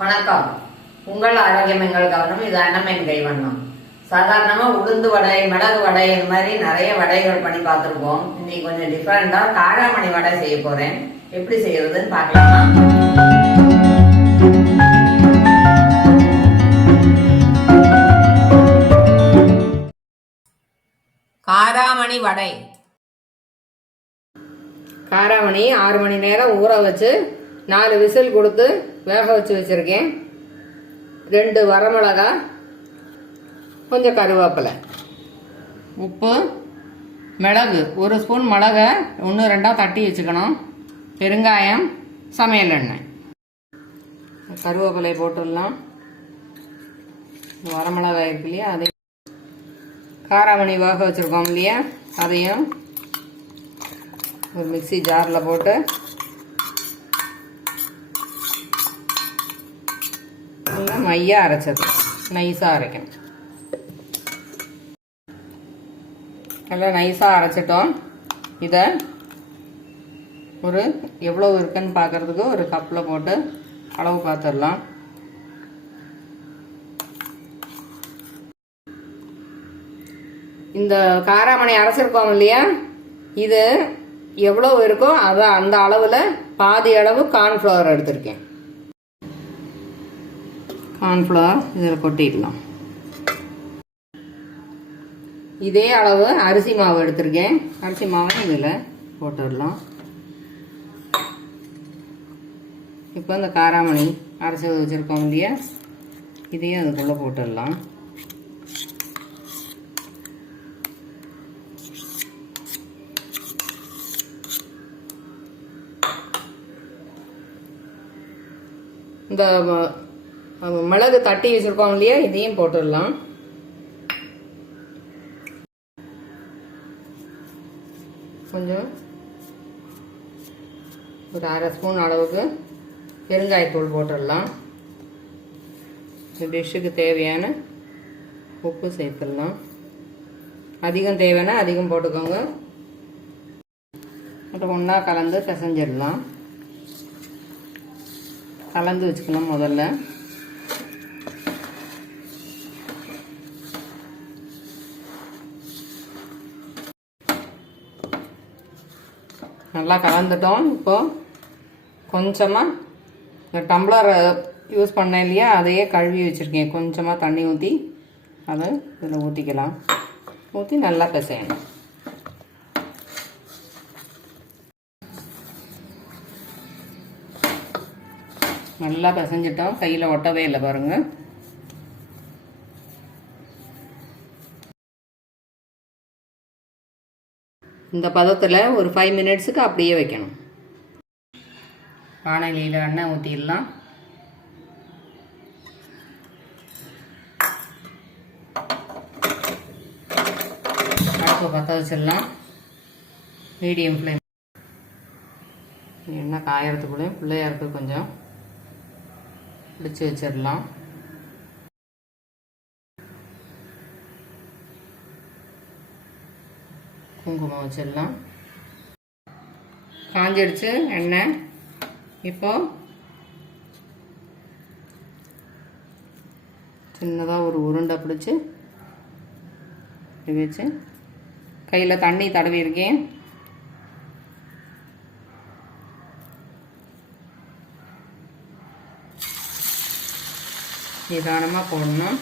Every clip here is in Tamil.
வணக்கம். உங்கள் ஆரோக்கியம் எங்கள் கவனம் இது அன்னமென் கைவண்ணம் சாதாரணமா உளுந்து வடை மிளகு வடை இந்த மாதிரி நிறைய வடைகள் பண்ணி பார்த்துருப்போம். இன்னைக்கு கொஞ்சம் டிஃப்ரெண்டா காராமணி வடை செய்ய போறேன். எப்படி செய்யறதுன்னு பார்க்கலாமா? காராமணி வடை. காராமணி ஆறு மணி நேரம் ஊற வச்சு நாலு விசில் கொடுத்து வேக வச்சு வச்சுருக்கேன். ரெண்டு வரமிளகா கொஞ்சம் கருவேப்பிலை உப்பு மிளகு. ஒரு ஸ்பூன் மிளகை ஒன்று ரெண்டாக தட்டி வச்சுக்கணும். பெருங்காயம் சமையல் எண்ணெய். கருவேப்பிலை போட்டுடலாம். வரமிளகாய் இருக்கு இல்லையா அதையும். காராமணி வேக வச்சுருக்கோம் இல்லையா அதையும் ஒரு மிக்ஸி ஜாரில் போட்டு மையாக அரைச்சது நைஸாக அரைக்கணும் நல்லா நைஸாக அரைச்சிட்டோம் இதை ஒரு எவ்வளோ இருக்குன்னு பார்க்குறதுக்கு ஒரு கப்பில் போட்டு அளவு பார்த்துடலாம் இந்த காராமணி அரைச்சிருக்கோம் இல்லையா இது எவ்வளோ இருக்கோ அதை அந்த அளவில் பாதி அளவு கார்ன்ஃப்ளவர் எடுத்திருக்கேன் கார்ன்ஃப்ளவர் இதில் கொட்டிடலாம். இதே அளவு அரிசி மாவு எடுத்திருக்கேன். அரிசி மாவை இதில் போட்டுடலாம். இப்போ இந்த காராமணி அரைச்சி வச்சுருக்கோம் இல்லையா? இதையும் அதுக்குள்ளே போட்டுடலாம். இந்த மிளகு தட்டி வச்சுருக்கோம் இல்லையா இதையும் போட்டுடலாம். கொஞ்சம் ஒரு அரை ஸ்பூன் அளவுக்கு பெருங்காயத்தூள் போட்டுடலாம். இந்த டிஷ்ஷுக்கு தேவையான உப்பு சேர்த்துடலாம். அதிகம் தேவைன்னா அதிகம் போட்டுக்கோங்க. அப்புறம் ஒன்றா கலந்து பிசைஞ்சிடலாம். கலந்து வச்சுக்கணும் முதல்ல. நல்லா கலந்துட்டோம். இப்போது கொஞ்சமாக இந்த டம்ளர் யூஸ் பண்ணேன் இல்லையா? அதையே கழுவி வச்சுருக்கேன். கொஞ்சமாக தண்ணி ஊற்றி அதை இதில் ஊற்றிக்கலாம் ஊற்றி நல்லா பிசையணும். நல்லா பிசைஞ்சிட்டோம். கையில் ஒட்டவே இல்லை பாருங்கள் இந்த பதத்தில் ஒரு ஃபைவ் மினிட்ஸுக்கு அப்படியே வைக்கணும். வானலியில் எண்ணெய் ஊற்றிடலாம் அடுப்பை பற்ற வச்சிடலாம். மீடியம் ஃப்ளேம் எண்ணெய் காயறதுக்குள்ளேயும் பிள்ளையாருக்கு கொஞ்சம் பிடிச்சி வச்சிடலாம். குங்குமம் வச்சிடலாம். காஞ்சிடுச்சு எண்ணெய். இப்போ சின்னதாக ஒரு உருண்டை பிடிச்சி வச்சு கையில் தண்ணி தடவி இருக்கேன். நிதானமாக போடணும்.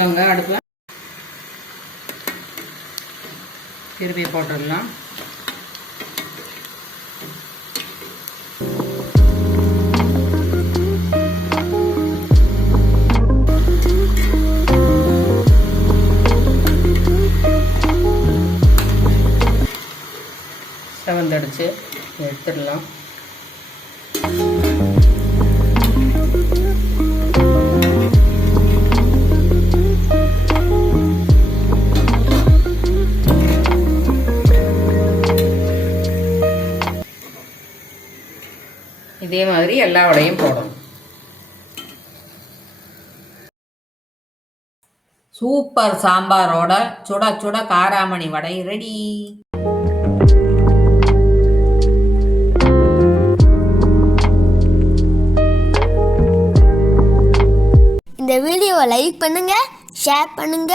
வச்சுக்கோங்க அடுப்பை. திருப்பி போட்டுடலாம். செவந்தடிச்சு எடுத்துடலாம். இதே மாதிரி எல்லா வடையும் போடணும். சூப்பர் சாம்பாரோட சுட சுட காராமணி வடை ரெடி இந்த வீடியோவை லைக் பண்ணுங்க ஷேர் பண்ணுங்க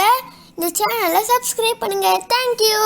இந்த சேனலை சப்ஸ்கிரைப் பண்ணுங்க. தேங்க்யூ